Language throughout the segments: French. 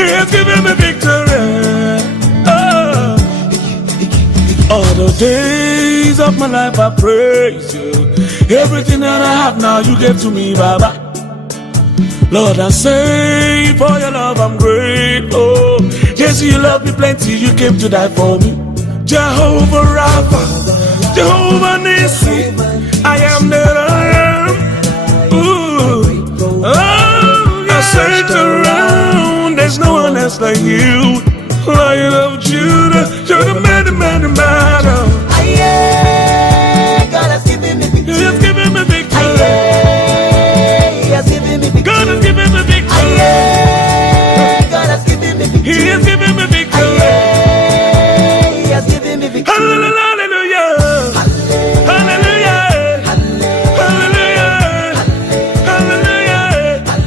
He has given me victory. Oh. All the days of my life I praise you. Everything that I have now you gave to me, Baba. Lord, I say for your love I'm grateful. Yes, you love me plenty, you came to die for me. Jehovah Rapha, Jehovah Nissi, I am that I am. Ooh. Oh, I searched around, there's no one else like you. Lion of Judah, you're the man, the man, the man. God has given me victory. He has given me victory. He has given me victory. God has given me victory. God has given me victory. He has given me victory. He has given me victory. Hallelujah. Hallelujah. Hallelujah. Hallelujah.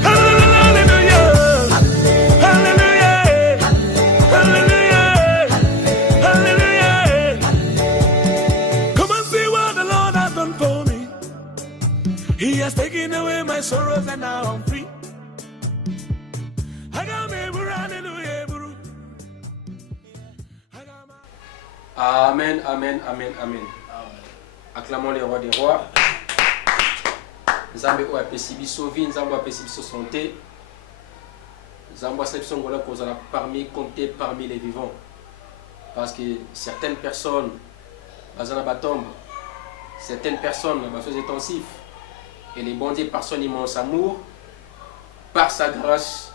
Hallelujah. Hallelujah. Hallelujah. Come and see what the Lord has done for me. He has taken away my sorrows and now I'm free. I got me, hallelujah. Amen, amen, amen, amen. Acclamons les rois des rois. Nzambe o apesi biso vie, Nzambe o apesi biso santé. Nzambe o apesi ngola kozala parmi compter parmi les vivants. Parce que certaines personnes bazana batombe, certaines personnes bazos intensifs et les bon Dieu par son immense amour, par sa grâce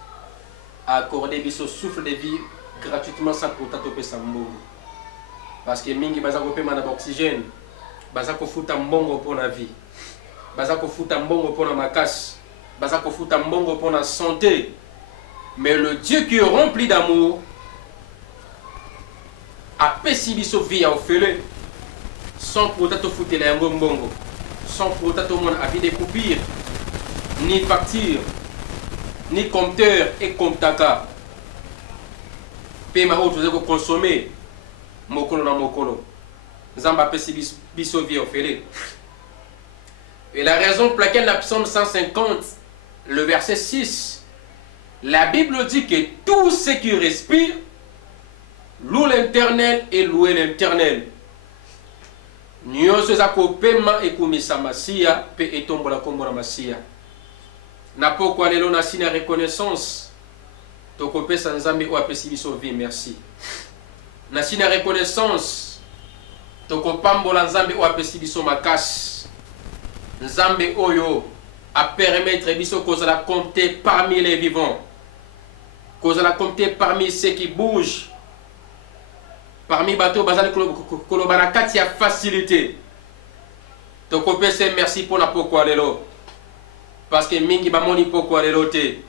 a accordé biso souffle de vie gratuitement sans pourtant toper sa mbongo. Parce que mingi baza ko pema na oxygène, baza ko futa mbongo pour la vie, baza ko futa mbongo pour la makasi, baza ko futa mbongo pour la santé. Mais le Dieu qui est rempli d'amour a pesi biso vie à ofele sans pourtant te foutre la mbongo, sans pourtant te mon avis de coupure, ni facture, ni compteur et comptaka. Pema autre vous consommer. Mokolo na mokolo. Nzamba pesi biso vie ofele. Et la raison pour laquelle la psaume 150, le verset 6, la Bible dit que tout ce qui respire loue l'Éternel et loue l'Éternel. Nyonso zako pema ekumisa masia pe etombola kombo na masia. Na pokwa lelo na sina reconnaissance tokopesa Nzambe o apesi biso vie, merci. Nasi na reconnaissance toko pambola Nzambe o apesi biso makasi. Nzambe oyo a permettre biso kozala compter parmi les vivants, kozala compter parmi ceux qui bougent, parmi bateau bazali kolobana kati ya facilité. Toko pese merci pour la pokwa lelo, parce que mingi ba moni pokwa lelo te.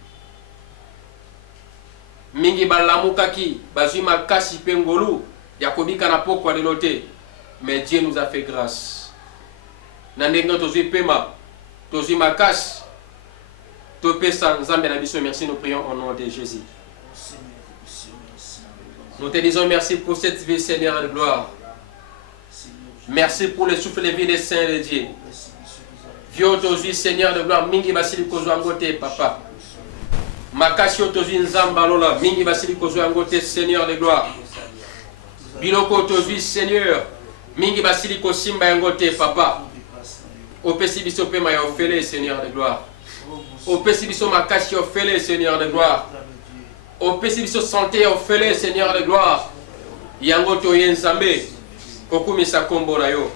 Mingi balamukaki bazui makasi pengolu yakobika na pokwa lelo te. Mais Dieu nous a fait grâce. Nandengo tozui pema, tozui makasi, topesa Nzambe na biso, merci, nous prions au nom de Jésus. Nous te disons merci pour cette vie, Seigneur de gloire. Merci pour le souffle de vie des saints de Dieu. Vieux tozui, Seigneur de gloire, mingi basili kozwa ngote papa. Makasi otozui Nzamba lola, mingi basili kozwa ngote, Seigneur de gloire. Biloko tozui, Seigneur, mingi basili kosimba ngote papa. Opesi biso pema ya ofele, Seigneur de gloire. Opesi biso makasi ofele, Seigneur de gloire. Opesi biso santé ofele, Seigneur de gloire. Yango toye Nzambe kokumisa kombo na yo.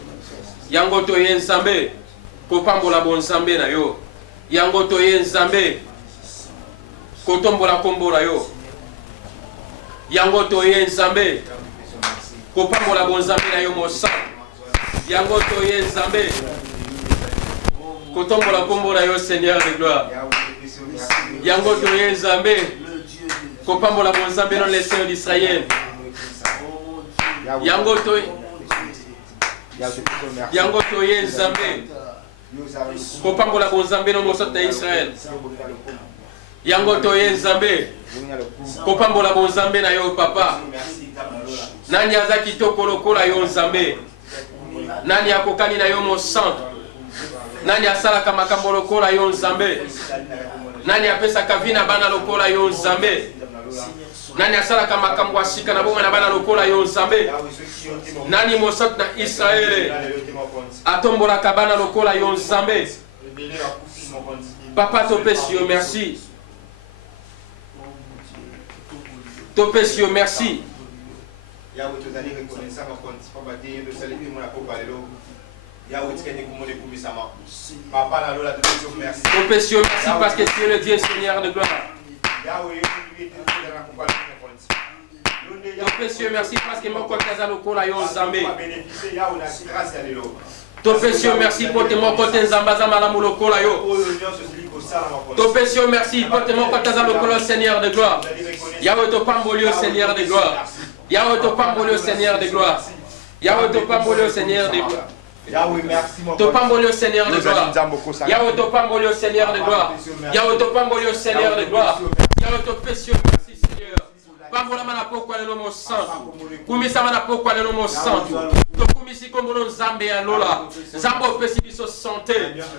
Yango toye Nzambe kopambola bon Nzambe na yo. Yango toye Nzambe kotombola kombo na yo. Yango toye Nzambe kopambola bon Nzambe na yo mosa. Yango toye Nzambe kotombola kombo na yo, Seigneur de gloire. Yango toye Nzambe kopambola bon Nzambe dans les seigneurs d'Israël. Yango toye Nzambe kopambola bon Nzambe dans mosota Israël. Yango toye Nzambe kopambola bon Nzambe na yo papa. Nani azaki kitoko lokola yo Nzambe? Nani akokani na yo mo sang? Nani asalaka makambo lokola yo Nzambe? Nani apesaka vi na bana lokola yo Nzambe. Nani asalaka makambo ya sika na bomoi na bana lokola yo Nzambe. Nani mosantu na Israele atombolaka bana lokola yo Nzambe. Papa topesi yo merci. Topesi yo merci. Topesi yo merci parce que tu es le Dieu Seigneur de gloire. Topesi yo merci parce que moko kaza lokola yo Nzambe. Topesi yo merci pour te moko te nzamba za malamu lokola yo. Topesi yo merci pour te moko kaza lokola Seigneur de gloire. Yahweh topamboli yo Seigneur de gloire. Yahweh topamboli yo Seigneur de gloire. Yahweh topamboli yo Seigneur de gloire. Yahweh, merci mon Topamboli au Seigneur de gloire. Yahweh topamboli au Seigneur de gloire. Yahweh topamboli au Seigneur de gloire. Yahweh topesi yo merci Seigneur. Pambola mana pokwa lelo mo santu. Kumisa mana pokwa lelo mo santu. Tokumisi kombolo Nzambe ya lola. Nzambe opesi biso santé.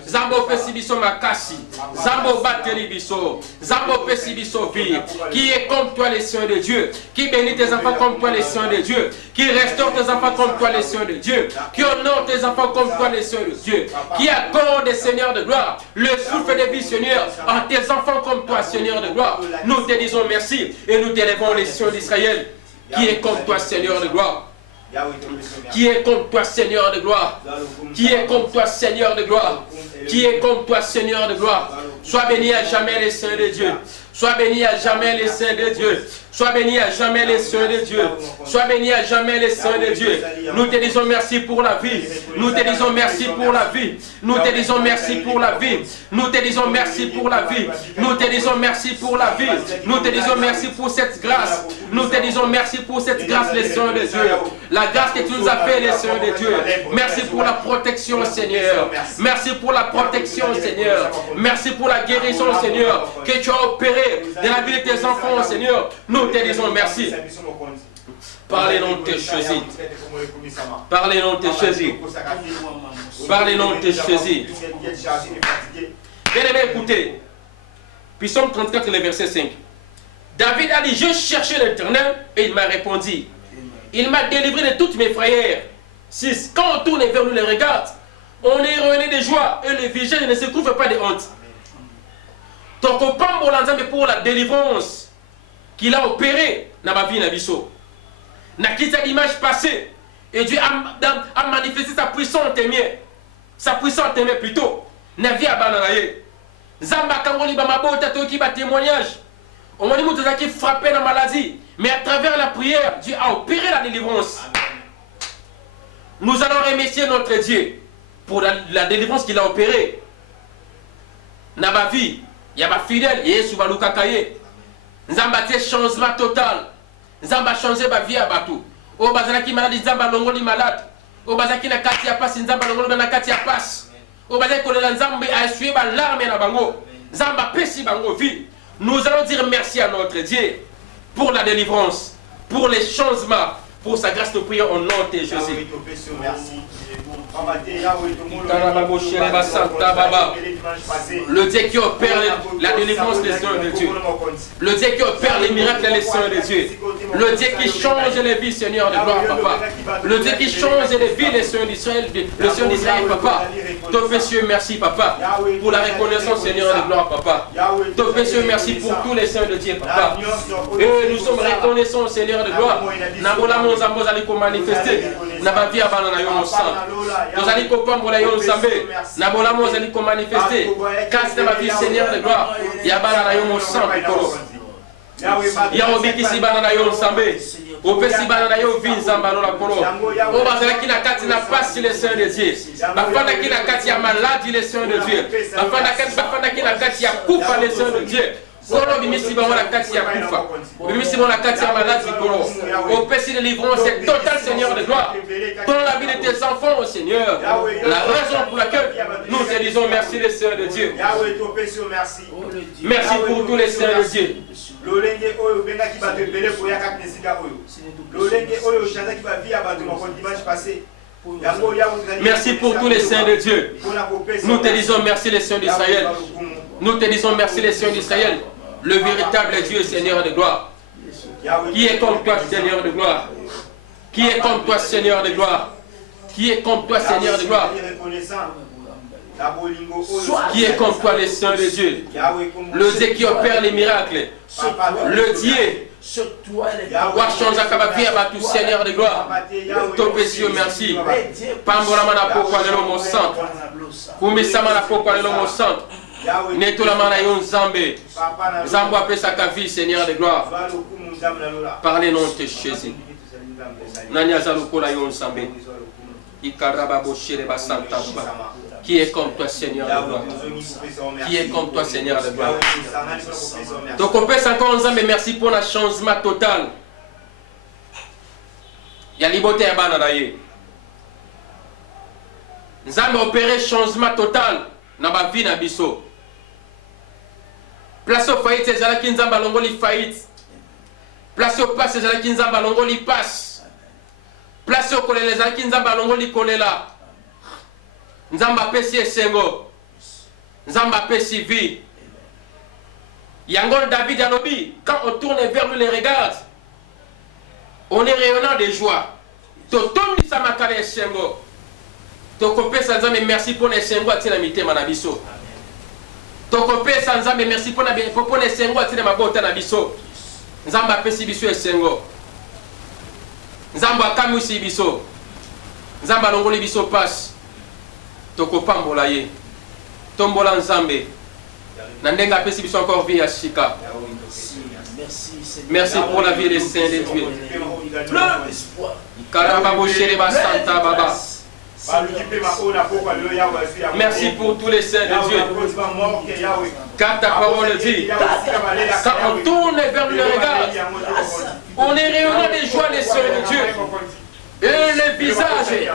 Nzambe opesi biso makasi. Nzambe obateli biso. Nzambe opesi biso vie. Qui est comme toi les saints de Dieu. Qui bénit tes enfants comme toi les saints de Dieu. Qui restaure tes enfants comme toi les saints de Dieu. Qui honore tes enfants comme toi les saints de Dieu. Qui accorde, Seigneur de gloire, le souffle de vie, Seigneur, en tes enfants comme toi, Seigneur de gloire. Nous te disons merci et nous t'élèvons les cieux d'Israël. Qui est comme toi, Seigneur de gloire. Qui est comme toi, Seigneur de gloire. Qui est comme toi, Seigneur de gloire. Qui est comme toi, Seigneur de gloire. Sois béni à jamais les saints de Dieu. Sois béni à jamais les saints de Dieu. Sois béni à jamais les saints de Dieu. Sois béni à jamais les saints de Dieu. Nous te disons merci pour la vie. Nous te disons merci pour la vie. Nous te disons merci pour la vie. Nous te disons merci pour la vie. Nous te disons merci pour la vie. Nous te disons merci pour cette grâce. Nous te disons merci pour cette grâce, les saints de Dieu. La grâce que tu nous as fait, les saints de Dieu. Merci pour la protection, Seigneur. Merci pour la protection, Seigneur. Merci pour la guérison, Seigneur, que tu as opéré dans la vie de tes enfants, Seigneur. Nous te disons merci. Parlez non tes choisis. Parlez non tes choisis. Parlez non tes choisis. Bien aimé, écoutez. Puis Psaume 34, le verset 5. David a dit, je cherchais l'Éternel et il m'a répondu. Il m'a délivré de toutes mes frayeurs. 6. Quand on tourne vers nous les regarde, on est revenu de joie et le visage ne se couvre pas de honte. Donc on parle pour la délivrance qu'il a opéré dans ma vie, Nabiso. N'a quitté l'image passée et Dieu a manifesté sa puissante aimée. Sa puissante aimée plutôt. N'a vie à bananaye. Zamba Kangoli Bamabo Tato qui bat témoignage. On m'a dit qui frappait la maladie. Mais à travers la prière, Dieu a opéré la délivrance. Nous allons remercier notre Dieu pour la délivrance qu'il a opérée. Dans ma vie, il y a ma fidèle, il y a Soubalouka Kaye. Nzamba te changement total. Nzamba changé ma vie à Batou. O bazaki malade, Nzamba longoli malade. O bazaki na kati ya passe, Nzamba longoli na kati ya passe. O bazaki kolela Nzamba a essuyé ma larme na bango. Nzamba pesi bango vie. Nous allons dire merci à notre Dieu pour la délivrance, pour les changements, pour sa grâce de prière au nom de Jésus. Le Dieu qui opère la délivrance des saints de Dieu. Le Dieu qui opère les miracles des saints de Dieu. Le Dieu qui change les vies, Seigneur de gloire, papa. Le Dieu qui change les vies des saints d'Israël, le Saint d'Israël, papa. Ton précieux merci, papa, pour la reconnaissance, Seigneur de gloire, papa. Ton précieux merci pour tous les saints de Dieu, papa. Et nous sommes reconnaissants, Seigneur de gloire. Nabola mon zambo zali ko manifester. Nabavi abana na yo mon sang. Nous allons comprendre yo Nzambe. Nabola mon zali ko manifester. Casse ma vie, Seigneur de gloire. Yabana na yo mon sang pikolo. Yawo bikisi bana na yo Nzambe. Opesi bana na yo vi Nzamba lola kolo. O bazala kina kati na passe les saints de Dieu. Bafana kina kati ya maladie les saints de Dieu. Bafana kina kati ya kufa les saints de Dieu. Kolo bimisi bango na kati ya kufa. Bimisi bango na kati ya maladie kolo. Opesi de délivrance c'est total, Seigneur de gloire. Dans la vie de tes enfants, Seigneur. La raison pour laquelle nous te disons merci les saints de Dieu. Merci pour tous les saints de Dieu. Merci pour tous les saints de Dieu. Nous te disons merci les saints d'Israël. Nous te disons merci, les Seigneurs d'Israël, le véritable Dieu, Seigneur de gloire. Qui est comme toi, Seigneur de gloire? Qui est comme toi, Seigneur de gloire? Qui est comme toi, Seigneur de gloire? Qui est comme toi, les saints de Dieu? Le Dieu qui opère les miracles. Le Dieu. Wachonza kabapia batu, Seigneur de gloire. Topesio merci. Pambola mana pokwa lelo mon centre. Kumbisa mana pokwa lelo mon centre. Netola mana yon Zambé. Zambo apesa ka vie, Seigneur de gloire. Parlez nom de Jésus. Nanya zalukola yon Zambé. Ikaraba boshire basanta. Qui est comme toi, Seigneur de gloire? Qui est comme toi, Seigneur de gloire? Donc on peut encore nous mais merci pour le changement total. Il y a liberté à Banadaye. Nous avons opéré changement total dans ma vie na biso. Place au faillite, c'est là qui nous a longo li faillite. Place au passe, c'est là qui nous a longo li passe. Place au collé, c'est là qui nous a longo li collé là. Nzamba pesi esengo. Nzamba pesi vie. Yangon David Yanobi, quand on tourne vers lui les regards, on est rayonnant de joie. Totomi samakale esengo. Tokope sanzame merci pour esengo atina mitema na biso. Tokope sanzame merci pour esengo atina mabota na biso. Nzamba pesi biso esengo. Nzamba kamusi biso. Nzamba longoli biso passe. Toko pambola ye. Tombola nzambe. Nandenga pesi biso encore vie à Chika. Merci pour la vie des saints de Dieu. Karababo Shereba Santa Baba. Merci pour tous les saints de Dieu. Car ta parole dit, quand on tourne vers le regard, on est rayonnant de joie les saints de Dieu. Et les visages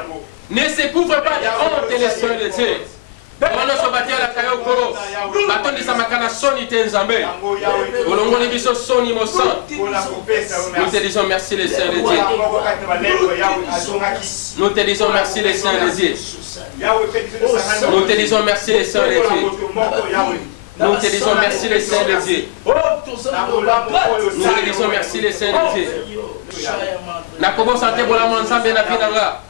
ne se couvrent pas de honte les saints de Dieu. Nous sommes battus à la Kayokoro. Baton de Samakana Soni Tenzambe. Olongo les biso Soni Mosan. Nous te disons merci les saints de Dieu. Nous te disons merci les saints de Dieu. Nous te disons merci les saints de Dieu. Nous te disons merci les saints de Dieu. Nous te disons merci les saints de Dieu. Nakobo santé bola manzambe na pinanga.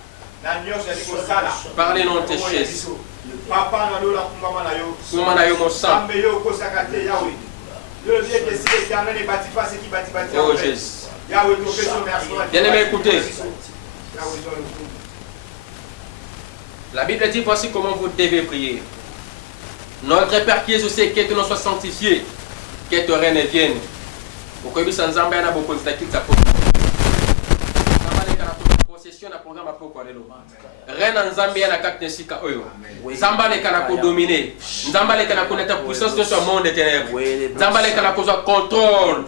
Parlez non te Jésus. Papa na lola kumbama na yo. Kumbama na yo mon sang. Ambe yo kosakate Yahweh. Le Dieu qui est éternel et bâti pas ce qui bâti. Oh Jésus. Yahweh, nous faisons merci. Bien aimé, écoutez. La Bible dit voici comment vous devez prier. Notre Père qui est aussi, que tu nous sois sanctifié, que ton règne vienne. Pourquoi il sans Zambé na beaucoup de ta possession na programme à pourquoi les Reine en Zambie na kat nesika oyo. Zamba le kana ko dominer. Zamba le kana connaître puissance de ce monde des ténèbres. Zamba le kana ko contrôle.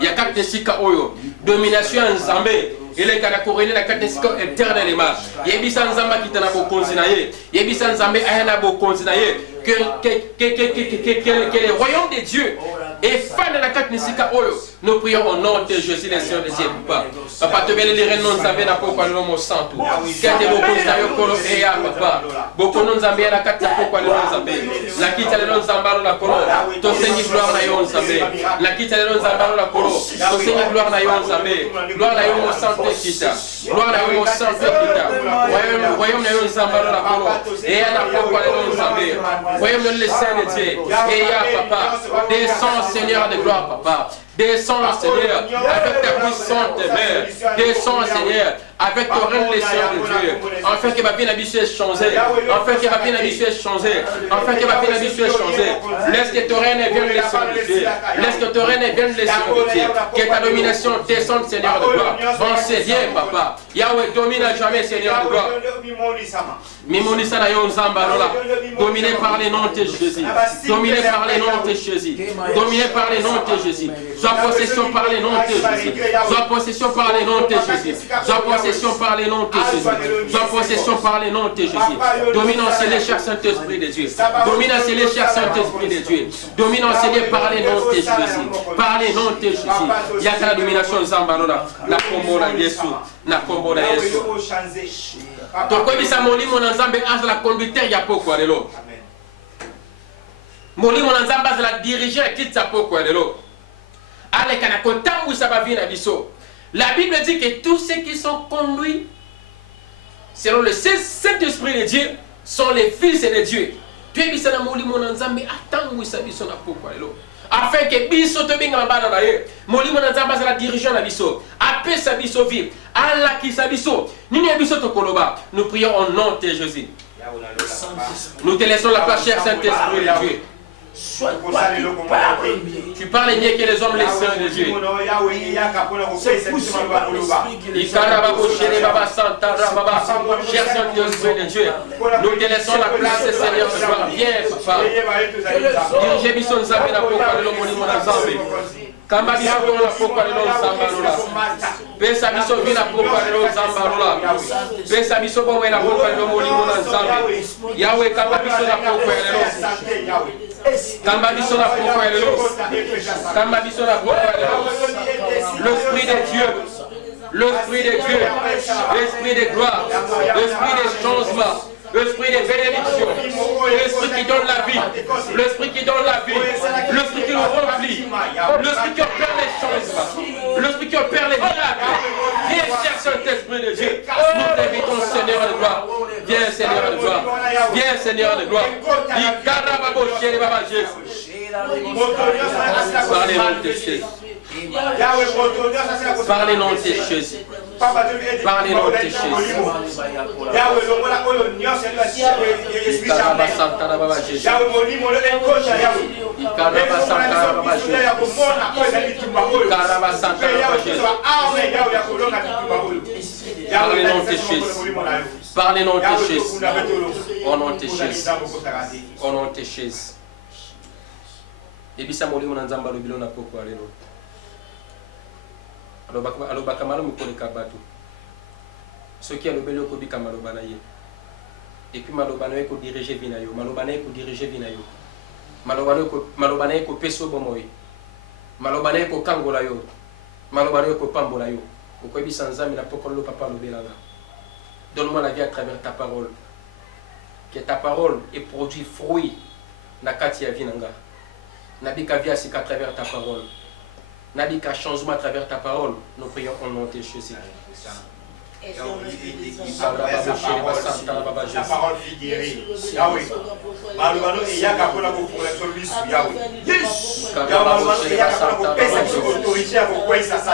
Ya kat nesika oyo. Domination en Zambie. Il kana ko régner la kat nesika éternellement. Yebisa Zamba qui tana bo konzinaye. Yebisa Zambie ayana bo konzinaye. Que le royaume de Dieu est fan de la kat nesika oyo. Nous prions au nom de Jésus les Seigneur de Dieu papa. Papa te belle les non Zambie na pourquoi le mot santo. Kete bo konzinayo kolo eya papa. Boko non Zambie na kat pourquoi le non Zambie. La kita le non Zambalo la kolo. To Seigneur gloire na yon Zambie. La kita le non Zambalo la kolo. To Seigneur gloire na yon Zambie. Gloire na yon santo kita. Gloire na yon santo kita. Royaume na yon Zambalo la kolo. Eya na pourquoi le non Zambie. Royaume de les saints de Dieu. Eya papa. Descends Seigneur de gloire papa. Descends Seigneur avec ta puissante main. Descends Seigneur avec ton règne les saints de Dieu. Enfin que ma vie n'habitue changer. Enfin que ma vie n'habitue changer. Enfin que ma vie n'habitue changer. Laisse que ton règne vienne les saints de Dieu. Laisse que ton règne vienne les saints de Dieu. Que ta domination descende Seigneur de gloire. On sait bien papa. Yahweh domine à jamais Seigneur de gloire. Mimonisa na yon zamba lola. Dominé par les noms de Jésus. Dominé par les noms de Jésus. Dominé par les noms de Jésus. Sois possession par les noms de Jésus. Sois possession par les noms de Jésus. Sois possession par les noms de Jésus. Sois possession par les noms de Jésus. Dominant les chers Saint-Esprit de Dieu. Dominant les chers Saint-Esprit de Dieu. Dominant par les noms de Jésus. Par les noms de Jésus. Il y a la domination zamba lola. La combo la Yesu. La combo la Yesu. Donc, comme ça, mon lit, mon ensemble, la conducteur, il y a pourquoi, molimo na nzambe azala dirige akiti sa poko lelo aleka na kotambwisa bavi na biso. La Bible dit que tous ceux qui sont conduits selon le Saint-Esprit de Dieu sont les fils de Dieu. Tu es bisa na molimo na nzambe atambwisa biso na poko lelo afin que biso tobenga mabana na ye molimo na nzambe azala dirigeant na biso apesa biso vie alakisa biso nini ya biso tokoloba. Nous prions au nom de Jésus. Nous te laissons la place, cher Saint-Esprit de Dieu. Soit toi qui parles mieux. Tu parles mieux que les hommes, les saints de Dieu. C'est poussé par l'esprit que les Cher Saint-Esprit de Dieu, nous te laissons la place, Seigneur, ce soir. Viens, papa. Dirigez Bisson Zabina pour parler le monument d'Azambi. Kamba biso na pokwa lelo Zambalula. Pesa biso vina pokwa lelo Zambalula. Pesa biso bomwe na pokwa lelo molimo na Nzambe. Yahweh kamba biso na pokwa lelo. Kamba biso na pokwa lelo. Kamba biso na pokwa lelo. L'esprit de Dieu. L'esprit de Dieu. L'esprit de gloire. L'esprit de changement. L'esprit de bénédiction, l'esprit qui donne la vie, l'esprit qui donne la vie, l'esprit qui nous remplit, l'esprit qui opère les changements, l'esprit qui opère les miracles. Viens, cher Saint-Esprit de Dieu, nous t'invitons, Seigneur de gloire. Viens, Seigneur de gloire. Viens, Seigneur de gloire. Parlez nom de Jésus. Parlez nom de Jésus. Parlez nom de Jésus. Parlez nom de Jésus. Au nom de Jésus. Au nom de Jésus. Ebisa molimo na nzamba lobilo na poko alelo. Alobaka malamu koleka bato. Soki alobeli ko bika maloba na ye. Et puis maloba na ye ko diriger vina yo, maloba na ye ko diriger vina yo. Maloba na ye ko peso bomoy. Maloba na ye ko kangola yo. Maloba na ye ko pambola yo. Ko ebisa nzambe na poko lo papa lobela nga. Donne-moi la vie à travers ta parole. Que ta parole ait produit fruit na kati ya vinanga. Nabika vie à travers ta parole. Nabika changement à travers ta parole. Nous prions au nom de Jésus. La parole figurée. Yahweh. Malubano et Yaka pour la solution. Yahweh. Malubano et Yaka pour la autorité à vos coins à Satan.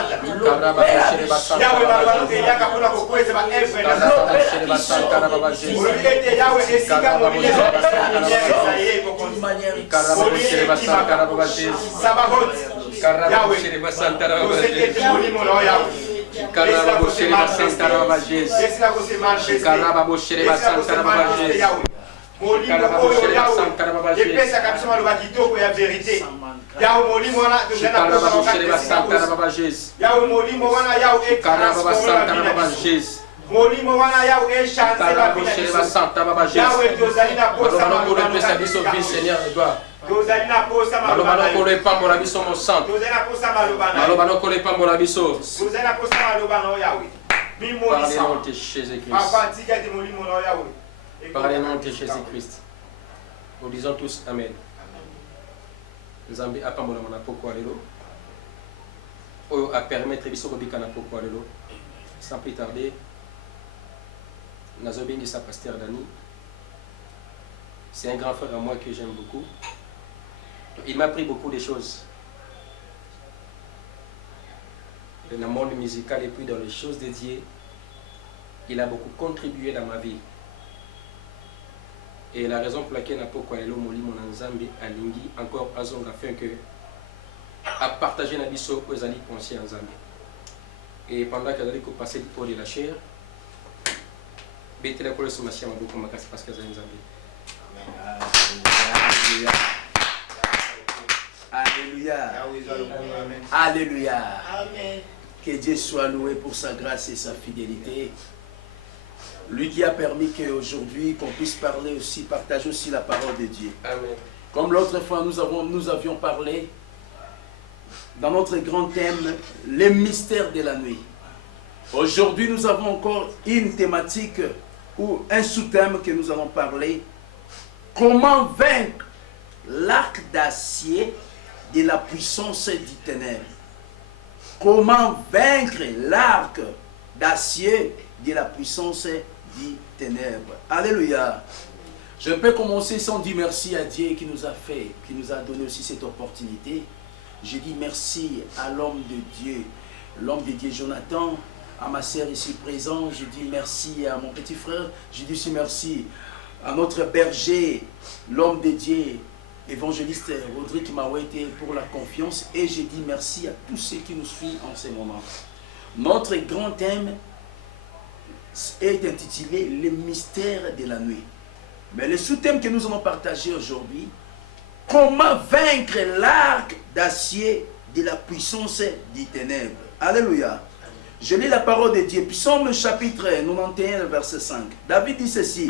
Yahweh Malubano et Yaka pour la coin à Yahweh et Sika Mobilé. Parlez-nous de Jésus-Christ. Parlez-nous de Jésus-Christ. Nous disons tous Amen. Nzambe apambola mona poko alelo. Oyo a permettre biso kobika na poko alelo. Sans plus tarder, Nazobengi sa pasteur Dani. C'est un grand frère à moi que j'aime beaucoup. Il m'a appris beaucoup de choses. Dans le monde musical et puis dans les choses de Dieu, il a beaucoup contribué dans ma vie. Et la raison pour laquelle Napoko Elo Moli mon Nzambe alingi encore azonga afin que à partager na biso aux ali penser en Nzambe. Et pendant qu'elle allait passer le pot de la chair, betela ko le masia maboko makasi parce que Nzambe. Alléluia. Alléluia. Amen. Que Dieu soit loué pour sa grâce et sa fidélité. Lui qui a permis qu'aujourd'hui qu'on puisse parler aussi, partager aussi la parole de Dieu. Amen. Comme l'autre fois nous avions parlé dans notre grand thème, les mystères de la nuit. Aujourd'hui nous avons encore une thématique ou un sous-thème que nous allons parler. Comment vaincre l'arc d'acier de la puissance du ténèbre. Comment vaincre l'arc d'acier de la puissance du ténèbre. Alléluia. Je peux commencer sans dire merci à Dieu qui nous a fait, qui nous a donné aussi cette opportunité. Je dis merci à l'homme de Dieu Jonathan, à ma sœur ici présente. Je dis merci à mon petit frère. Je dis aussi merci à notre berger, l'homme de Dieu, évangéliste Rodrigue Mawete, pour la confiance. Et je dis merci à tous ceux qui nous suivent en ce moment. Notre grand thème est intitulé « Le mystère de la nuit ». Mais le sous-thème que nous allons partager aujourd'hui, comment vaincre l'arc d'acier de la puissance des ténèbres. Alléluia. Je lis la parole de Dieu. Psaume chapitre 91, verset 5. David dit ceci.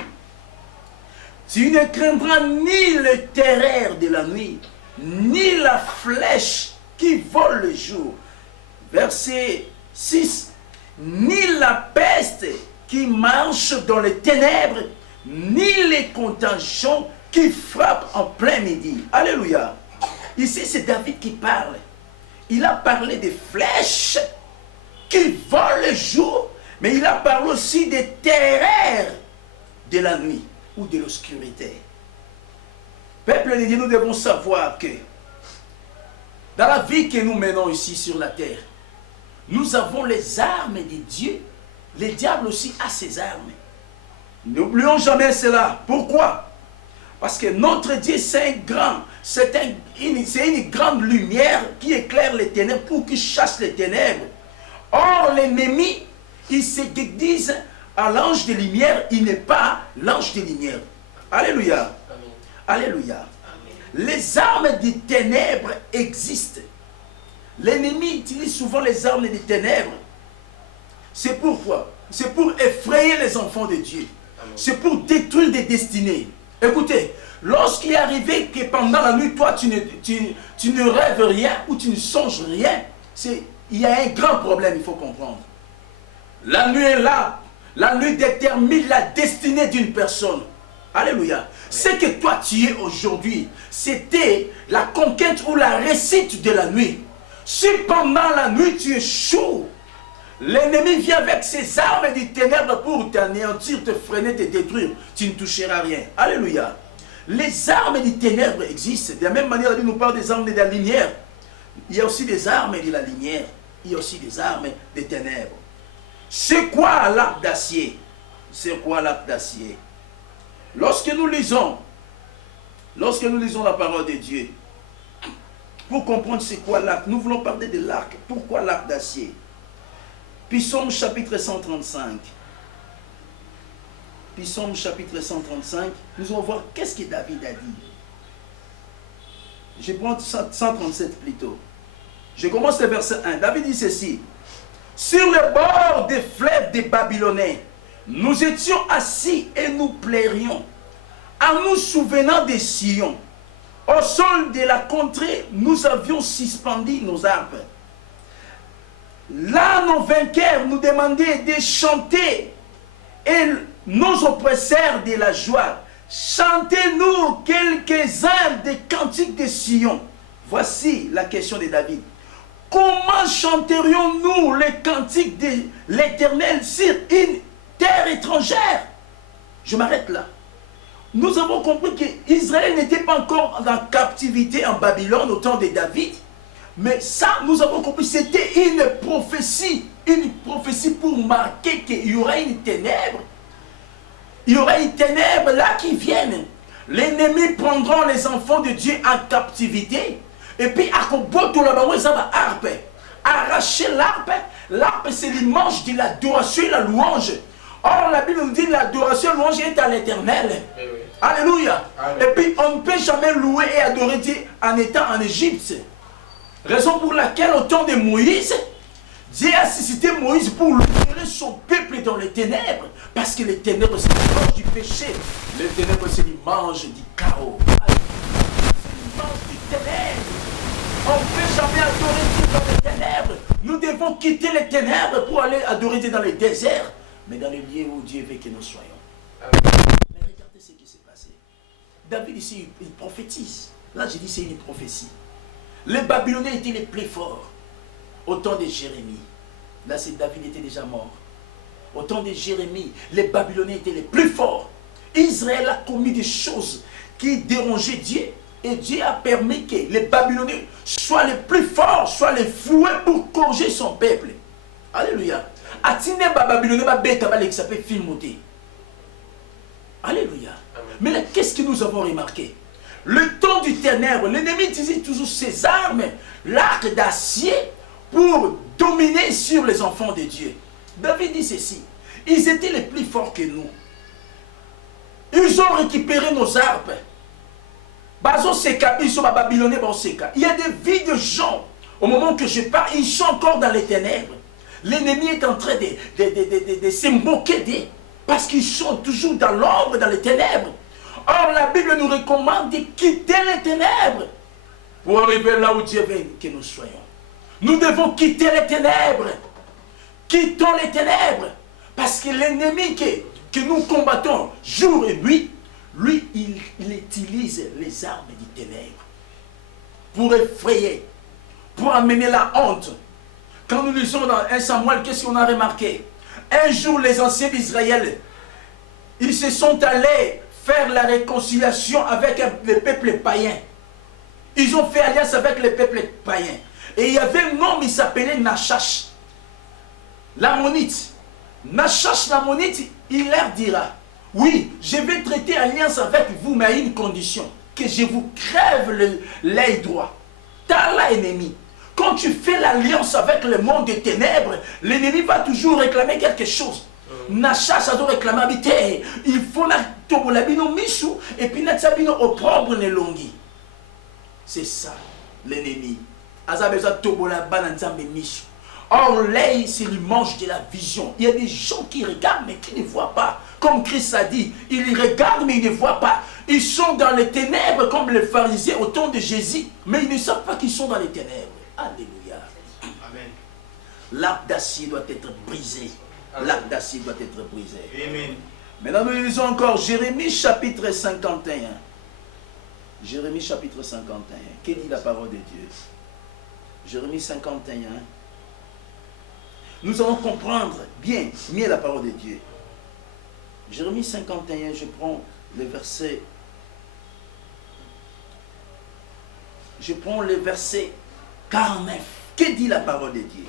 Tu ne craindras ni le terreur de la nuit, ni la flèche qui vole le jour. Verset 6. Ni la peste qui marche dans les ténèbres, ni les contagions qui frappent en plein midi. Alléluia. Ici, c'est David qui parle. Il a parlé des flèches qui volent le jour, mais il a parlé aussi des terreurs de la nuit ou de l'obscurité. Peuple de Dieu, nous devons savoir que dans la vie que nous menons ici sur la terre, nous avons les armes de Dieu. Le diable aussi a ses armes. N'oublions jamais cela. Pourquoi? Parce que notre Dieu, c'est une grande lumière qui éclaire les ténèbres ou qui chasse les ténèbres. Or, l'ennemi, il se déguise à l'ange de lumière, il n'est pas l'ange de lumière. Alléluia. Amen. Alléluia. Amen. Les armes des ténèbres existent. L'ennemi utilise souvent les armes des ténèbres. C'est pourquoi? C'est pour effrayer les enfants de Dieu. C'est pour détruire des destinées. Écoutez, lorsqu'il est arrivé que pendant la nuit, toi, tu ne rêves rien ou tu ne songes rien, il y a un grand problème, il faut comprendre. La nuit est là. La nuit détermine la destinée d'une personne. Alléluia. Ce que toi, tu es aujourd'hui, c'était la conquête ou la réussite de la nuit. Si pendant la nuit, tu es chaud, l'ennemi vient avec ses armes du ténèbre pour t'anéantir, te freiner, te détruire. Tu ne toucheras rien. Alléluia. Les armes du ténèbre existent. De la même manière, il nous parle des armes de la lumière. Il y a aussi des armes de la lumière. Il y a aussi des armes des ténèbres. C'est quoi l'arc d'acier? C'est quoi l'arc d'acier? Lorsque nous lisons la parole de Dieu, pour comprendre c'est quoi l'arc, nous voulons parler de l'arc. Pourquoi l'arc d'acier? Psaume chapitre 135. Psaume chapitre 135. Nous allons voir qu'est-ce que David a dit. Je prends 137 plutôt. Je commence le verset 1. David dit ceci. Sur le bord des fleuves des Babyloniens, nous étions assis et nous plairions, en nous souvenant des Sion. Au sol de la contrée, nous avions suspendu nos harpes. Là, nos vainqueurs nous demandaient de chanter et nos oppresseurs de la joie. Chantez-nous quelques-uns des cantiques de Sion. Voici la question de David. Comment chanterions-nous les cantiques de l'Éternel sur une terre étrangère? Je m'arrête là. Nous avons compris qu'Israël n'était pas encore en captivité en Babylone au temps de David. Mais ça, nous avons compris, c'était une prophétie pour marquer qu'il y aurait une ténèbre. Il y aurait une ténèbre là qui vienne. L'ennemi prendra les enfants de Dieu en captivité. Et puis, à Koboto, là-bas, ils ont harpe. Arracher l'arpe. L'arpe, c'est l'image de l'adoration et la louange. Or, la Bible nous dit que l'adoration et la louange est à l'Éternel. Oui. Alléluia. Amen. Et puis, on ne peut jamais louer et adorer Dieu en étant en Égypte. Raison pour laquelle, au temps de Moïse, Dieu a suscité Moïse pour libérer son peuple dans les ténèbres. Parce que les ténèbres, c'est l'image du péché. Les ténèbres, c'est l'image du chaos. C'est l'image du ténèbre. On ne peut jamais adorer Dieu dans les ténèbres. Nous devons quitter les ténèbres pour aller adorer Dieu dans les déserts. Mais dans les lieux où Dieu veut que nous soyons. Mais regardez ce qui s'est passé. David ici, il prophétise. Là, j'ai dit, c'est une prophétie. Les Babyloniens étaient les plus forts. Au temps de Jérémie. Là, c'est David était déjà mort. Au temps de Jérémie, les Babyloniens étaient les plus forts. Israël a commis des choses qui dérangeaient Dieu. Et Dieu a permis que les Babyloniens soient les plus forts, soient les fouets pour corriger son peuple. Alléluia. Atine Babylonien va bête avec s'appelle Filmoté. Alléluia. Mais qu'est-ce que nous avons remarqué? Le temps du ténèbre, l'ennemi utilisait toujours ses armes, l'arc d'acier, pour dominer sur les enfants de Dieu. David dit ceci, ils étaient les plus forts que nous. Ils ont récupéré nos armes. Il y a des vies de gens, au moment que je parle, ils sont encore dans les ténèbres. L'ennemi est en train de se moquer d'eux, parce qu'ils sont toujours dans l'ombre, dans les ténèbres. Or, la Bible nous recommande de quitter les ténèbres pour arriver là où Dieu veut que nous soyons. Nous devons quitter les ténèbres. Quittons les ténèbres. Parce que l'ennemi que nous combattons jour et nuit, lui, il utilise les armes des ténèbres pour effrayer, pour amener la honte. Quand nous lisons dans 1 Samuel, qu'est-ce qu'on a remarqué? Un jour, les anciens d'Israël, ils se sont allés faire la réconciliation avec les peuples païens. Ils ont fait alliance avec les peuples païens. Et il y avait un homme, il s'appelait Nachash, l'ammonite. Nachash, l'ammonite, il leur dira, oui, je vais traiter alliance avec vous, mais à une condition, que je vous crève l'œil droit. T'as l'ennemi. Quand tu fais l'alliance avec le monde des ténèbres, l'ennemi va toujours réclamer quelque chose. Nachash a réclamé habiter. Il faut la tobolabino misu et puis natsabino opprobre ne longi. C'est ça, l'ennemi. Or, l'œil, c'est l'image de la vision. Il y a des gens qui regardent mais qui ne voient pas. Comme Christ a dit, ils regardent mais ils ne voient pas. Ils sont dans les ténèbres comme les pharisiens au temps de Jésus, mais ils ne savent pas qu'ils sont dans les ténèbres. Alléluia. Amen. L'arc d'acier doit être brisé. L'arc d'acier doit être brisé. Amen. Maintenant, nous lisons encore Jérémie chapitre 51. Jérémie chapitre 51. Que dit la parole de Dieu? Jérémie 51. Nous allons comprendre bien mieux la parole de Dieu. Jérémie 51, je prends le verset. Je prends le verset 49. Que dit la parole de Dieu?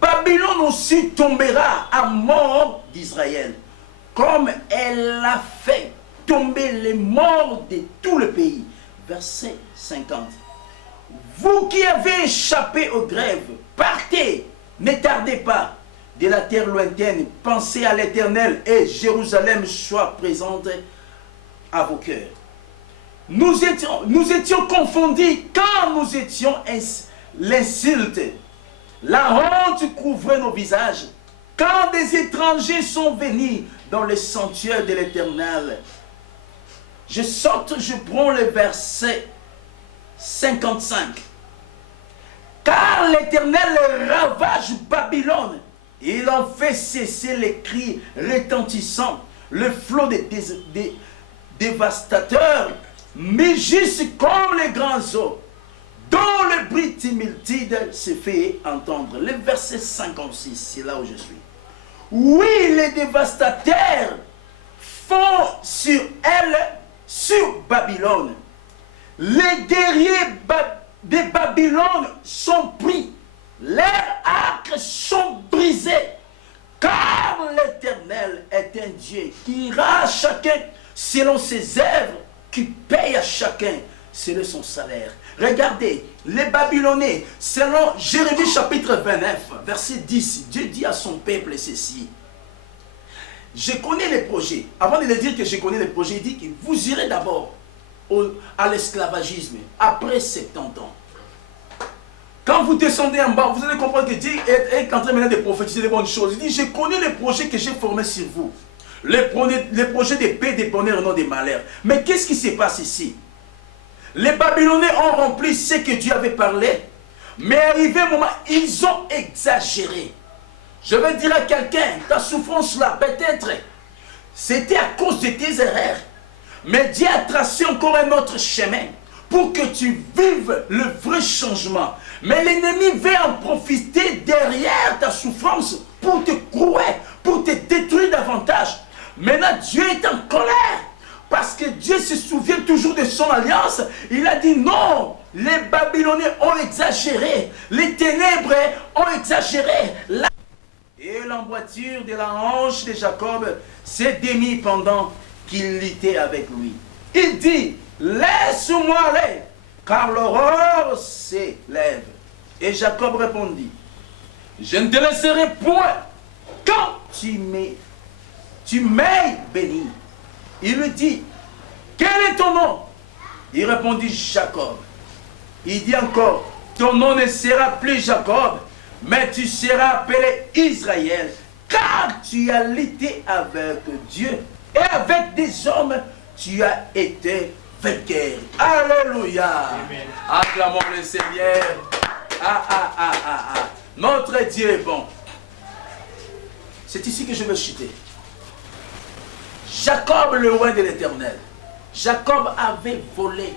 Babylone aussi tombera à mort d'Israël, comme elle a fait tomber les morts de tout le pays. Verset 50. Vous qui avez échappé aux grèves, partez, ne tardez pas de la terre lointaine, pensez à l'Éternel et Jérusalem soit présente à vos cœurs. Nous étions confondus quand nous étions l'insulte. La honte couvrait nos visages. Quand des étrangers sont venus dans le sanctuaire de l'Éternel. Je prends le verset 55. Car l'Éternel ravage Babylone. Il en fait cesser les cris retentissants, le flot des dévastateurs, mais juste comme les grands eaux, dont le bruit tumultueux se fait entendre. Le verset 56, c'est là où je suis. Oui, les dévastateurs font sur elle, sur Babylone. Les guerriers de Babylone sont pris. Leurs arcs sont brisés. Car l'Éternel est un Dieu qui ira à chacun selon ses œuvres, qui paye à chacun selon son salaire. Regardez, les Babyloniens, selon Jérémie chapitre 29, verset 10, Dieu dit à son peuple ceci. Je connais les projets. Avant de le dire que je connais les projets, il dit que vous irez d'abord à l'esclavagisme après 70 ans. Quand vous descendez en bas, vous allez comprendre que Dieu est en train maintenant de prophétiser des bonnes choses. Il dit, je connais les projets que j'ai formés sur vous. Les projets de paix, de bonheur, non de malheur. Mais qu'est-ce qui se passe ici? Les Babyloniens ont rempli ce que Dieu avait parlé. Mais arrivé un moment, ils ont exagéré. Je vais dire à quelqu'un, ta souffrance là, peut-être, c'était à cause de tes erreurs. Mais Dieu a tracé encore un autre chemin pour que tu vives le vrai changement. Mais l'ennemi veut en profiter derrière ta souffrance pour te courir, pour te détruire davantage. Maintenant, Dieu est en colère. Parce que Dieu se souvient toujours de son alliance. Il a dit non, les Babyloniens ont exagéré. Les ténèbres ont exagéré. Et l'emboîture de la hanche de Jacob s'est démise pendant qu'il était avec lui. Il dit, laisse-moi aller, car l'aurore s'élève. Et Jacob répondit, je ne te laisserai point quand tu m'aies béni. Il lui dit, quel est ton nom? Il répondit, Jacob. Il dit encore, ton nom ne sera plus Jacob, mais tu seras appelé Israël, car tu as lutté avec Dieu et avec des hommes, tu as été vainqueur. Alléluia. Amen. Acclamons le Seigneur. Notre Dieu est bon. C'est ici que je veux chuter. Jacob, le roi de l'Éternel. Jacob avait volé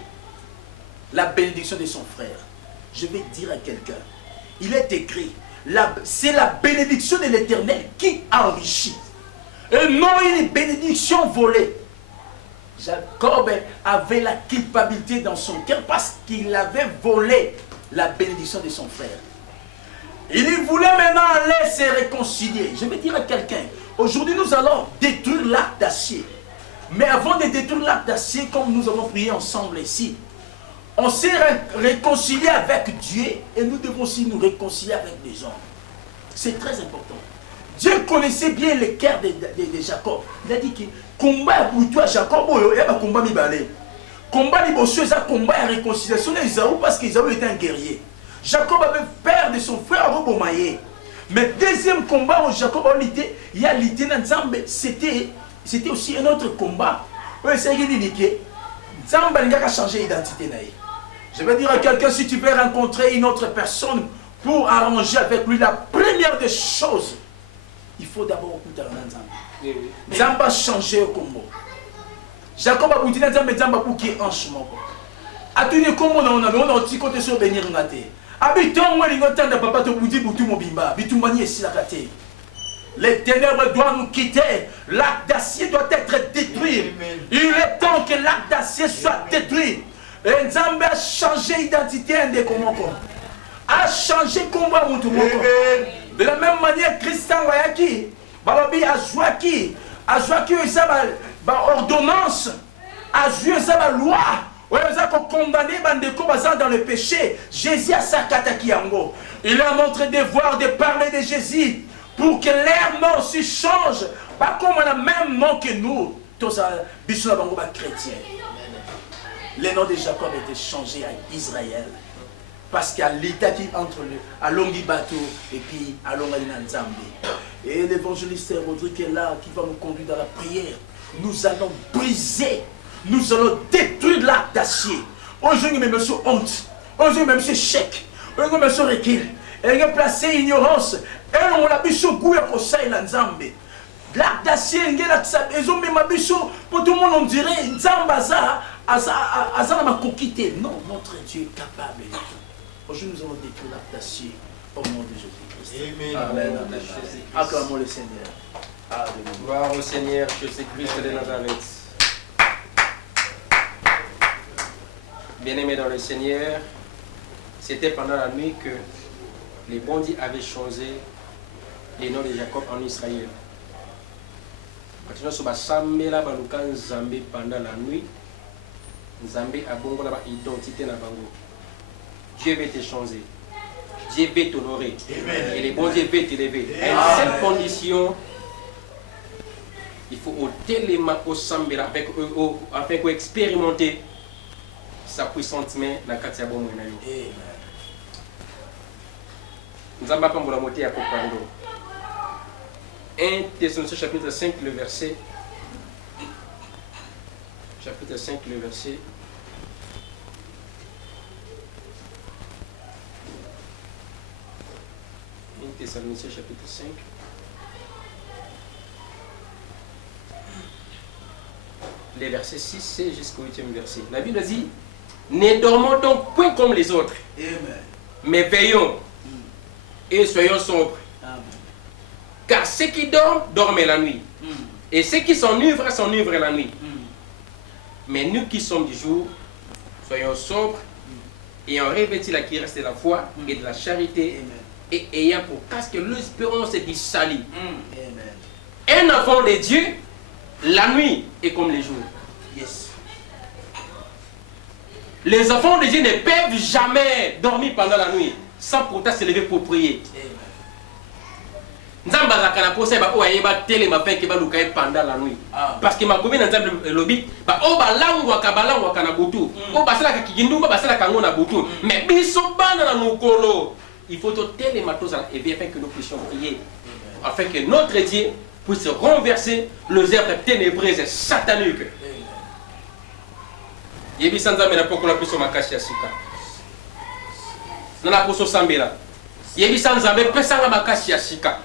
la bénédiction de son frère. Je vais dire à quelqu'un, il est écrit, c'est la bénédiction de l'Éternel qui enrichit. Et non une bénédiction volée. Jacob avait la culpabilité dans son cœur parce qu'il avait volé la bénédiction de son frère. Il voulait maintenant aller se réconcilier. Je vais dire à quelqu'un, aujourd'hui nous allons détruire l'arc d'acier. Mais avant de détruire l'arc d'acier, comme nous avons prié ensemble ici, on s'est réconcilié avec Dieu et nous devons aussi nous réconcilier avec les hommes. C'est très important. Dieu connaissait bien le cœur de Jacob. Il a dit que combat pour toi Jacob, il y a un combat mibalé. Combat liboso, c'est un combat de réconciliation d'Esaü parce qu'Esaü était un guerrier. Jacob avait peur de son frère Robomaye. Mais deuxième combat où Jacob a lutté, il a lutté dans Nzambe, c'était aussi un autre combat. C'est Nzambe a changé d'identité. Je vais dire à quelqu'un, si tu veux rencontrer une autre personne pour arranger avec lui, la première des choses, il faut d'abord écouter Nzambe. Nzambe a changé au combo. Jacob a dit Nzambe pour qu'il y ait un chemin. A tu ne comme on a petit côté sur venir ngate. Habitant moi les temps de papa te boudi boutou mobimba, bitumani et silakate. Les ténèbres doivent nous quitter. L'arc d'acier doit être détruit. Il est temps que l'arc d'acier soit détruit. Et Nzambe a changé l'identité de Komoko. A changé combat Moutoumoko. De la même manière, Christian Wayaki, Bababi a joué ordonnance, a joué la loi. Vous condamné dans le péché. Jésus a sakataki yango. Il a montré devoir de parler de Jésus pour que leur nom se change. Pas comme on a le même nom que nous. Tous les chrétiens. Le nom de Jacob a été changé à Israël. Parce qu'il y a l'état qui entre à Longi Bateau et puis à Longalina Nzambi. Et l'évangéliste Rodrigue est là qui va nous conduire dans la prière. Nous allons briser. Nous allons détruire l'arc d'acier. Aujourd'hui, même sur honte. Aujourd'hui, même sur chèque. Aujourd'hui, même sur recul. Et il a placé ignorance. Et on a vu sur goût et ça et l'Nzambe. L'arc d'acier, ils ont mis ma bichou. Pour tout le monde, on dirait Nzambe Aza m'a coquité. Non, notre Dieu est capable. Aujourd'hui, nous allons détruire l'arc d'acier au nom de Jésus-Christ. Amen. Amen. Acclamons le Seigneur. Alléluia. Gloire au Seigneur Jésus-Christ de Nazareth. Bien-aimés dans le Seigneur, c'était pendant la nuit que les bandits avaient changé les noms de Jacob en Israël. Pendant la nuit, Nzambe a bongo la identité na bango. Dieu veut te changer. Dieu veut t'honorer. Et les bons dieux veulent t'élever. À une seule condition, il faut ôter les mains au sambela afin d'expérimenter sa puissante main dans le quartier bon moyen. Nzamba pambola moté à comprendre. 1 Thessaloniciens chapitre 5 le verset. Chapitre 5 le verset. Thessaloniciens chapitre 5. Les versets 6 jusqu'au 8e verset. La Bible dit, Ne dormons donc point comme les autres, mais veillons et soyons sobres. Car ceux qui dorment, dorment la nuit. Et ceux qui s'enivrent la nuit. Mais nous qui sommes du jour, soyons sobres, ayant revêtu la cuirasse de la foi et de la charité, et ayant pour casque l'espérance qui salit. Un enfant de Dieu, la nuit est comme les jours. Les enfants de Dieu ne peuvent jamais dormir pendant la nuit sans pourtant se lever pour prier. Nzamba zakana posa ba o ayeba tele mapeke ba lukaye pendant la nuit. Parce que ma commune nzambe lobi ba o ba langwa kana butu. O ba sala ka kigindumba ba sala ka ngona butu. Mais biso bana na mukolo. Il faut to tele matosa et bien afin que nous puissions prier. Afin que notre Dieu puisse renverser les œuvres ténébreuses et sataniques. Yebi sanza mena pokola biso makasi ya sika. Nana koso sambela. Yebi sanza be pesanga makasi ya sika.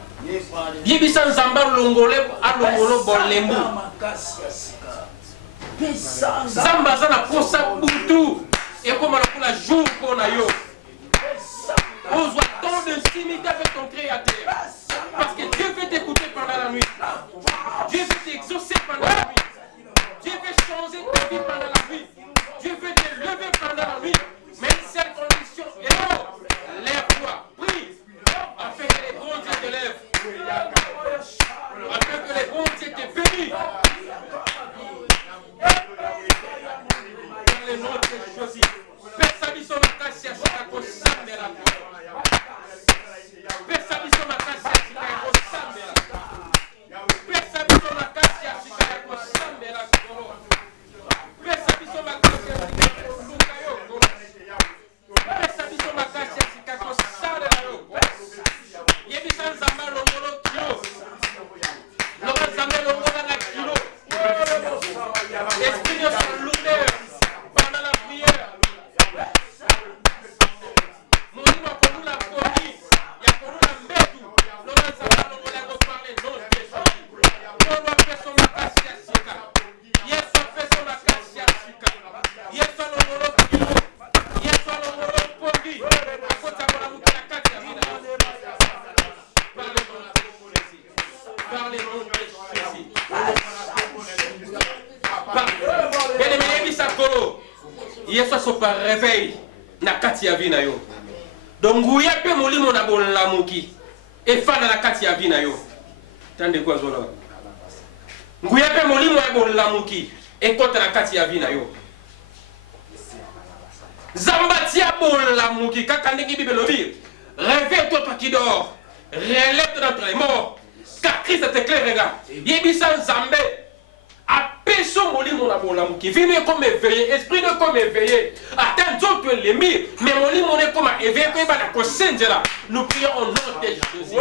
Yebisa nzamba longole alongolo bolembu zamba zana posa butu ekoma na kula jour pona yo ozwa temps d'intimité avec ton créateur parce que Dieu veut t'écouter pendant la nuit, Dieu veut t'exaucer pendant la nuit, Dieu veut changer ta vie pendant la nuit, Dieu veut te lever pendant la nuit, mais une seule condition est lève-toi, prie afin que les bons Dieu te lèvent. Afin que les bons Dieu te bénissent. Dans le nom de Jésus. Persabiso makasi ya shika kosambela. Persabiso makasi ya shika kosambela. Persabiso makasi ya shika kosambela. Persabiso makasi ya shika koluka yoko. Persabiso makasi ya shika kosambela yoko. Yebisa nzamba longolo kilo. Loba nzambe longola na kilo. Esprit de l'honneur pendant la prière. Molimo kolula koni, ya kolula mbetu. Loba nzambe longola ko parler non de Jésus. Loba peso makasi ya sika. Yesu peso makasi ya sika. Yesu longolo kilo. Yesu longolo pongi. Akota kola mukina kati ya vida. Parlez mon Jésus. Bien-aimé, bisa kolo. Yesu sopa réveil na kati ya vina yo. Donc nguya pe molimo na bolamuki. E fana na kati ya vina yo. Tande kwa zola. Nguya pe molimo ya bolamuki. E kota na kati ya vina yo. Zambatia bolamuki kaka ndenge Bible lobi. Réveille-toi toi qui dors. Relève-toi d'entre les morts. Car Christ t'éclairera. Yebisa Nzambe. Apeso molimo na bolamuki. Vino comme éveillé. Esprit de comme éveillé. Attends d'autres l'ennemi. Mais molimo ne comme éveillé. Nous prions au nom de Jésus.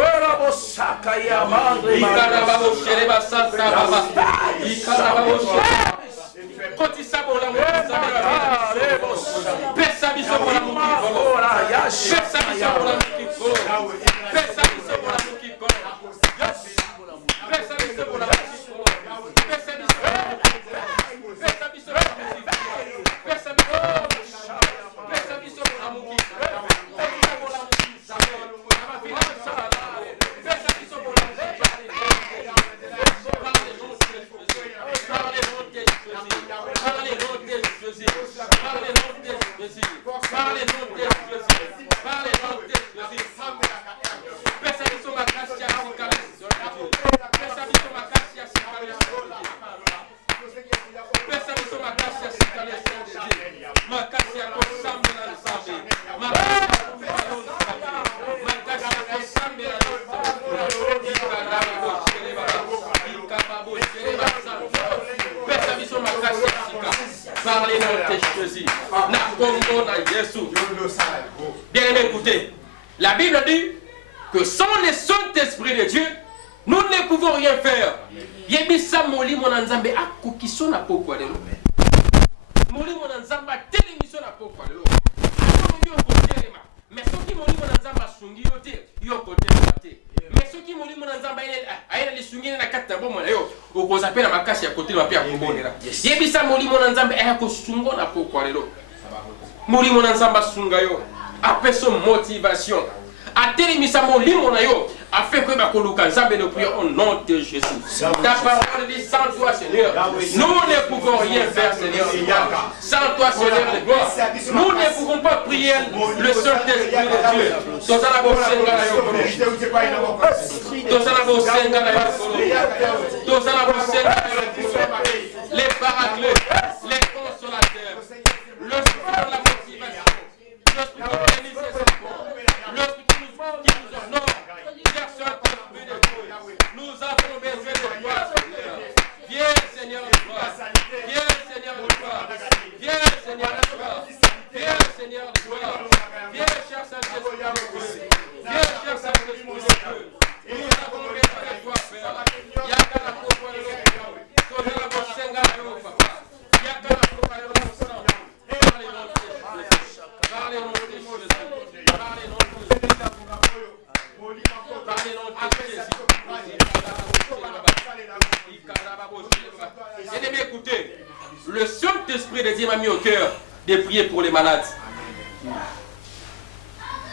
Bien écoutez, la Bible dit que sans le Saint-Esprit de Dieu, nous ne pouvons rien faire. Yebisa moli monanzambe akukiso na pokwa lelo. Moli monanzamba télémission na pokwa lelo. Yo kotelema. Mais soki moli monanzamba sungi yote, yo kotelema te. Mais soki moli monanzamba aina li sungi na kata bomo na yo, okoza pe na makasi ya kotelema pe ya kumbonela. Yebisa moli monanzambe ayakosungo na pokwa lelo. Muri mon ensemble sungayo. Après son motivation. A télémisa mon limonayo. Afin que ma coloca Nzambe nous prions au nom de Jésus. Ta parole dit sans toi, Seigneur. Nous ne pouvons rien faire, Seigneur. Sans toi, Seigneur de gloire. Nous ne pouvons pas prier le Saint-Esprit de Dieu. Les paraclés, les consolateurs, le spirit de la motivation, le spirit de l'initiation, le spirit qui nous honore, personne de Dieu. Nous avons besoin de toi, Seigneur. Viens, Seigneur de gloire. Viens, Seigneur de gloire. Viens, Seigneur de gloire. Viens, Seigneur de gloire. Viens, cher Saint-Esprit de Dieu. Viens, cher Saint-Esprit de Dieu. Nous avons besoin de toi, Père. Yakana pour le écoutez, le Saint-Esprit de Dieu m'a mis au cœur de prier pour les malades.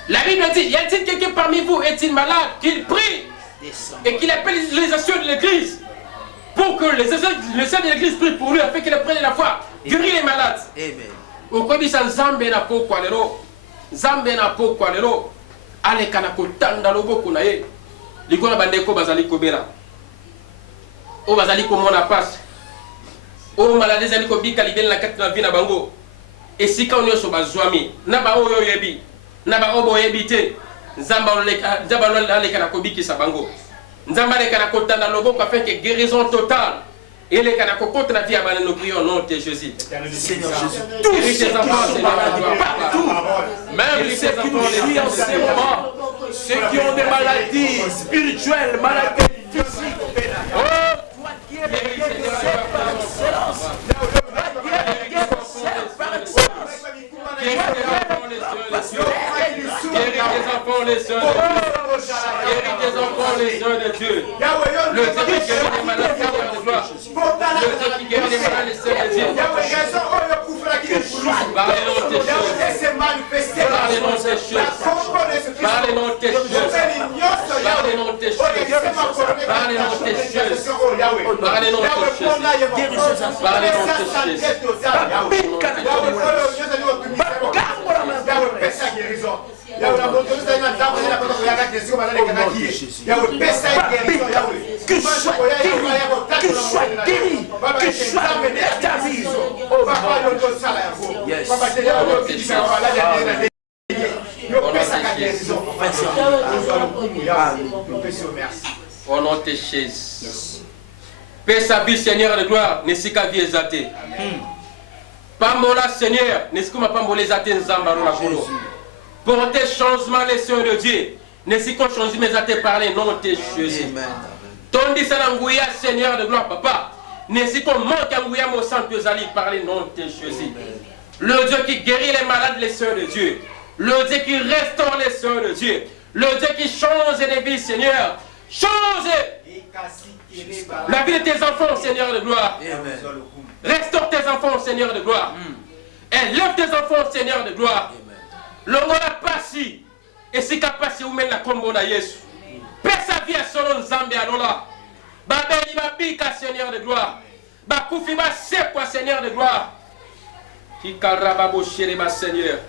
La Bible dit, y a-t-il quelqu'un parmi vous est-il malade, qu'il prie et qu'il appelle les anciens de l'église pour que les anciens de l'église prient pour lui afin qu'il apprenne la foi, guérir les malades. Ukobisa Nzambe na pokwa lero. Nzambe na pokwa lero. Ale kana kotanda loboko na ye. Likona bandeko bazali kobela. O bazali komona passe. O malade zali kobika libeli na kati na vie na bango. Esika onyoso bazwami. Na ba oyo yebi. Na ba obo yebi te. Nzamba oleka na kobikisa bango. Nzamba le kana kotanda loboko afin que guérison totale. Et les canaux contre la vie à nous prions au nom de Jésus. Seigneur Jésus, Guéris tes enfants, Seigneur, partout, même ceux qui nous suivent en ce moment, ceux qui ont des maladies spirituelles, maladies physiques. Oh, toi qui es guérisseur par excellence. Guéris tes enfants, les sœurs de Dieu. Guéris tes enfants, les sœurs de Dieu. Le Dieu qui guérit les malades, Seigneur de gloire. Le Dieu qui guérit les malades, les sœurs de Dieu. Parlez-nous tes choses. Parlez-nous tes choses. Parlez-nous tes choses. Parlez-nous tes choses. Parlez-nous tes choses. Parlez-nous tes choses. Parlez-nous au nom de Jésus. Paix sa vie, Seigneur de gloire, n'est-ce qu'à vie exaltée. Pambola, Seigneur, n'est-ce qu'on m'a pambolé exalté, Nzambaro la Polo. Pour tes changements, les sœurs de Dieu, n'est-ce qu'on change mes athées par les noms de Jésus. Ton dit ça l'angouya, Seigneur de gloire, papa. N'est-ce qu'on manque angouya, mon sang, que Zali par les noms de Jésus. Le Dieu qui guérit les malades, les sœurs de Dieu. Le Dieu qui restaure les sœurs de Dieu. Le Dieu qui change les vies, Seigneur. Change la vie de tes enfants, Seigneur de gloire. Restaure tes enfants, Seigneur de gloire. Élève tes enfants, Seigneur de gloire. Longola pasi. Et si kapasi ou men la combo na Yesu. Paix sa vie à son Nzambe alola. Babeli babika, Seigneur de gloire. Bakoufi ma sekwa, Seigneur de gloire. Qui karababo ma Seigneur.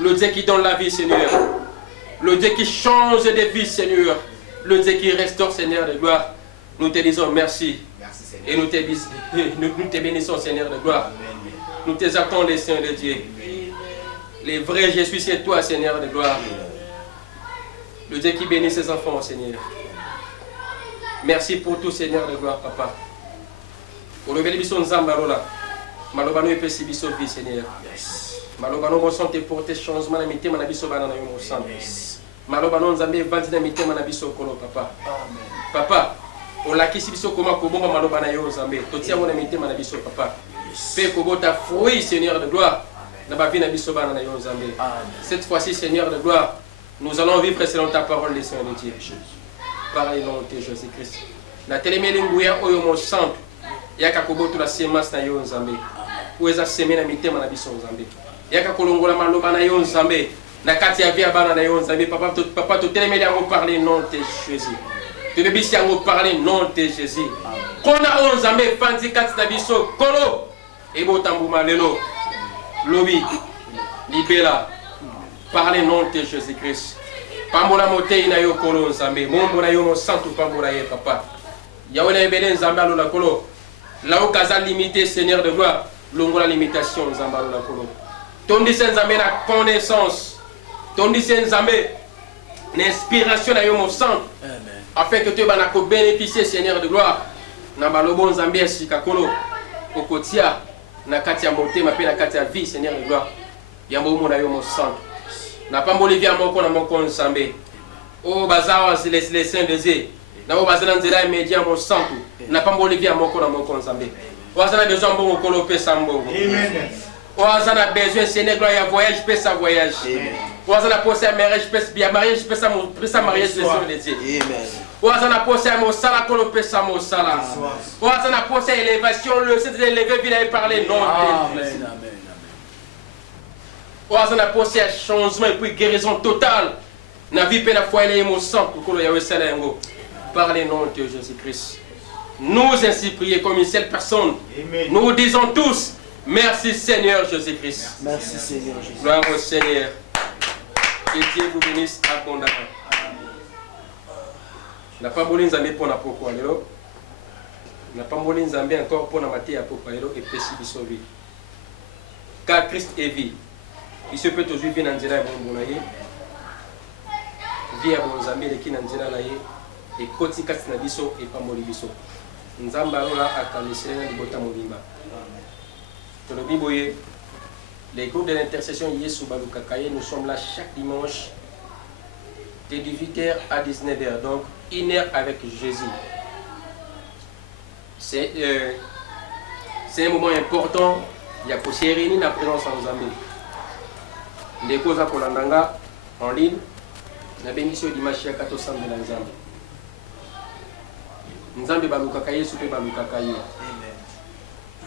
Le Dieu qui donne la vie, Seigneur. Le Dieu qui change des vies, Seigneur. Le Dieu qui restaure, Seigneur de gloire. Nous te disons merci. Et nous te bénissons, Seigneur de gloire. Nous t'exaltons, les saints de Dieu. Les vrais Jésus, c'est toi, Seigneur de gloire. Le Dieu qui bénit ses enfants, Seigneur. Merci pour tout, Seigneur de gloire, papa. Pour lever les bisons Nzambarola. Malobano et Pessi biso vie, Seigneur. Malobano mon santé pour tes changements, la mité, manabiso banana mon sang. Malobano Nzambe, vantina mité, manabiso kolo, papa. Papa, on l'a quitté biso comment kobo malobana yo Nzambe. Totia mon amité, manabiso, papa. Fais kobo ta fruit, Seigneur de gloire. Cette fois-ci, Seigneur de gloire, nous allons vivre selon ta parole, les Seigneurs de Dieu. Par le nom de Jésus-Christ. Na télémélinguya oyo mon sang. Yaka kobo tu la sémence na yo Nzambe. eza semaine na mitema na biso nzambe yaka kolongola maloba na yo nzambe na kati ya vie ya bana na yo nzambe papa totelemeli yango parler nom de Jésus tolebisi yango parler nom de Jésus kona oyo nzambe efandi kati na biso kolo ebotambuma lelo lobi libela parler nom de Jésus Christ pambola motei na yo kolo nzambe mombo na yo mosantu pambola ye papa yawe na ebele nzambe alola kolo là où kaza limité Seigneur de gloire longola limitation nzambe alola kolo tondise nzambe na connaissance tondise nzambe na inspiration na yo mosantu afin que tu vas bénéficier Seigneur de gloire na balobo nzambe esika kolo okotia na kati ya motema pe na kati ya vie Seigneur de gloire yambo mona yo mosantu na pamboli via moko na moko nzambe o bazawa les saints de Dieu na o bazana nzela immédiat mosantu na pamboli via moko na moko nzambe o azana besoin mbongo kolo pe sambo amen o azana besoin Seigneur gloire ya voyage pe sa voyage o azana poser à mariage pe bien mariage pe sa mariage les saints de Dieu amen o azana poser à mo sala kolo pe sa mo sala o azana poser élévation le c'est élevé vient parler non amen amen o azana poser à changement et puis guérison totale na vie pe na foi les mo sang kolo ya wesala yango par les noms de Jésus-Christ. Nous ainsi prier comme une seule personne. Amen. Nous disons tous, merci Seigneur Jésus-Christ. Merci Seigneur Jésus. Gloire au Seigneur. Que Dieu vous bénisse abondamment. La pamboline nzambe pour na poko alelo. La pamboline nzambe encore pour na maté à poko alelo et péché bisovi. Car Christ est vie. Il se peut toujours vivre dans nzela ya bongo na ye. Vie ya bongo nzambe leki na nzela na ye. Et koti kati na biso et pamboli biso nzamba alola akanisele na libota molimba tolobi boye les groupes de l'intercession Yesu Balukakaye nous sommes là chaque dimanche de 18h à 19h donc 1h avec Jésus c'est un moment important il y a pour se réunir la présence en Zambie les causes à Kolandanga en ligne na bénédiction dimanche ya 14 de la Zambie nzambe balukaka Yesu pe balukaka ye amen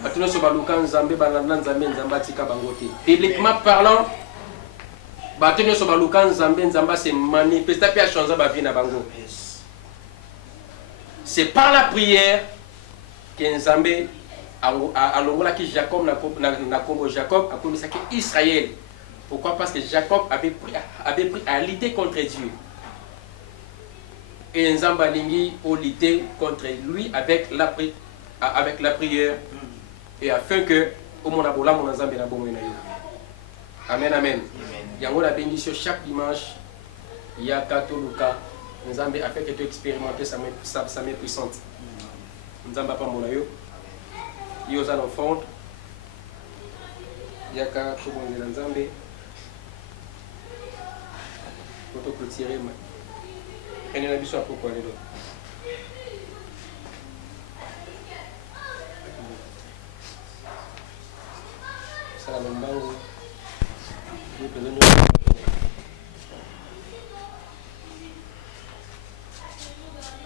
batuno so baluka nzambe balanda nzambe nzamba tika bangote bibliquement parlant batuno so baluka nzambe nzamba se manifesta pe a changer ba vie na bango c'est par la prière que nzambe alongola ki Jacob na kombo Jacob akomisa ki Israël. Pourquoi? Parce que Jacob avait pris à lutter contre Dieu. Et Nzamba lingi a lutté contre lui avec la prière. Et afin que au monde abola mon Nzambe na bomo na yo. Amen amen. Yango la bénédiction chaque dimanche. Il y a katoluka Nzambe afin que tu expérimentes sa main puissante. Nzamba pa mona yo. Yo za l'enfant. Il y a katoluka Nzambe. Pour te clôturer. Prenez la biso à pourquoi les autres. Ça la même bango.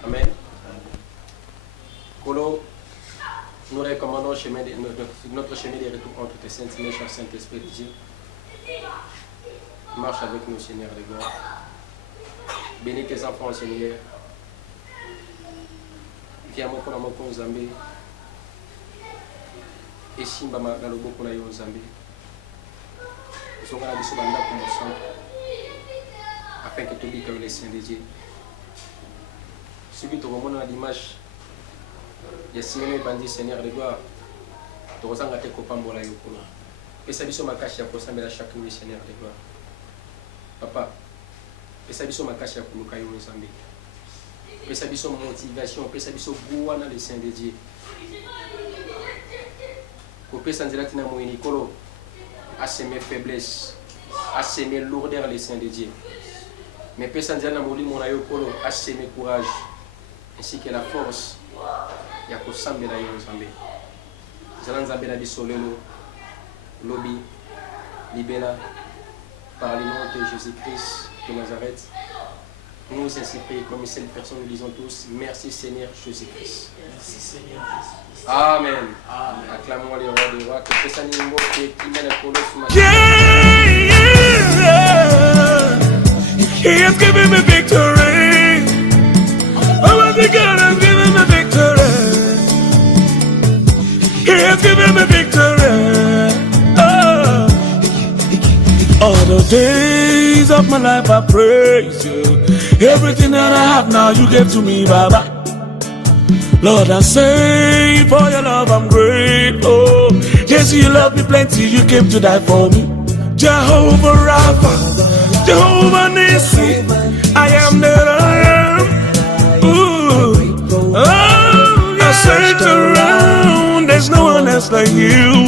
Amen. Kolo, nous recommandons notre chemin de retour entre tes saintes mains, cher Saint-Esprit de Dieu. Marche avec nous, Seigneur de gloire. Bénis tes enfants, Seigneur. Viens mon pour mon Zambé. Et Simba Magalobo pour la Yon Zambé. Nous sommes à la mission pour mon sang. Afin que tu dises que les saints de Dieu. Celui qui te remonte dans l'image. Il y a Simone Bandi, Seigneur de gloire. Tu ressembles à tes copains pour la Yon. Et sa mission m'a caché à ressembler à chacun des Seigneurs de gloire. Papa. Pesa biso makasi ya kuluka yo nzambe. Pesa biso motivation, pesa biso buwana les saints de Dieu. Ko pesa nzela tina moyini kolo à semer faiblesse, à semer lourdeur les saints de Dieu. Mais pesa nzela na molimo na yo kolo à semer courage ainsi que la force ya ko sambela yo nzambe. Nzela nzambe na biso lelo lobi libela par le nom de Jésus-Christ de Nazareth. Nous ainsi prions comme une seule personne, nous disons tous, merci Seigneur Jésus-Christ. Merci Seigneur Jésus-Christ. Amen. Amen. Acclamons les rois des rois, que ça nous montre qui mène le colosse ce matin. Yeah, He has given me victory. Almighty God has given me victory. He has given me victory. Oh. All the days of my life I praise you. Everything that I have now you gave to me, Baba. Lord, I say for your love I'm grateful. Yes, you love me plenty, you came to die for me. Jehovah Rapha, Jehovah Nissi, I am that I am. Ooh. Oh, I searched around, there's no one else like you.